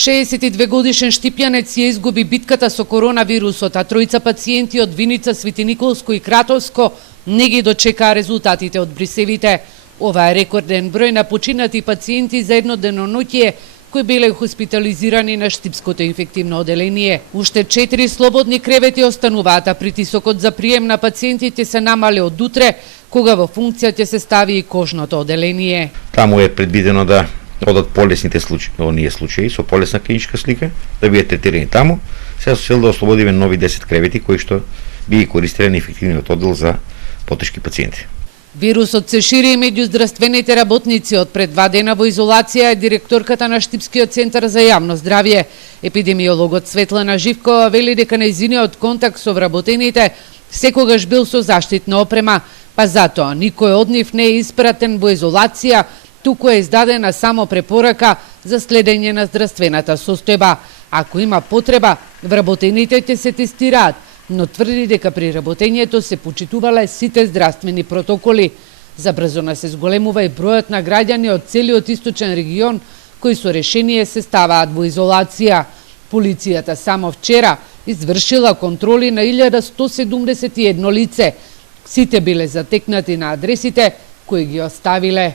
62-годишен штипјанец ја изгуби битката со коронавирусот, а тројца пациенти од Виница, Свети Николско и Кратовско не ги дочекаа резултатите од брисевите. Ова е рекорден број на починати пациенти за едно деноноќие кои биле хоспитализирани на Штипското инфективно оделение. Уште 4 слободни кревети остануваат, а притисокот за прием на пациентите се намали од утре, кога во функција ќе се стави и кожното оделение. Таму е предвидено да одат полесните случаи со полесна клиничка слика, да бидат третирани таму. Сега со цел да ослободиме нови 10 кревети кои што би ги користеле на инфективниот оддел за потешки пациенти. Вирусот се шири и меѓу здравствените работници. Од пред 2 дена во изолација е директорката на Штипскиот центар за јавно здравје. Епидемиологот Светлана Живкова вели дека нејзиниот контакт со вработените секогаш бил со заштитна опрема, па затоа никој од нив не е испратен во изолација, туку е издадена само препорака за следење на здравствената состојба. Ако има потреба, вработените ќе се тестираат, но тврди дека при работењето се почитувале сите здравствени протоколи. Забрзона се зголемува и бројот на граѓани од целиот источен регион кои со решение се ставаат во изолација. Полицијата само вчера извршила контроли на 1171 лице. Сите биле затекнати на адресите кои ги оставиле.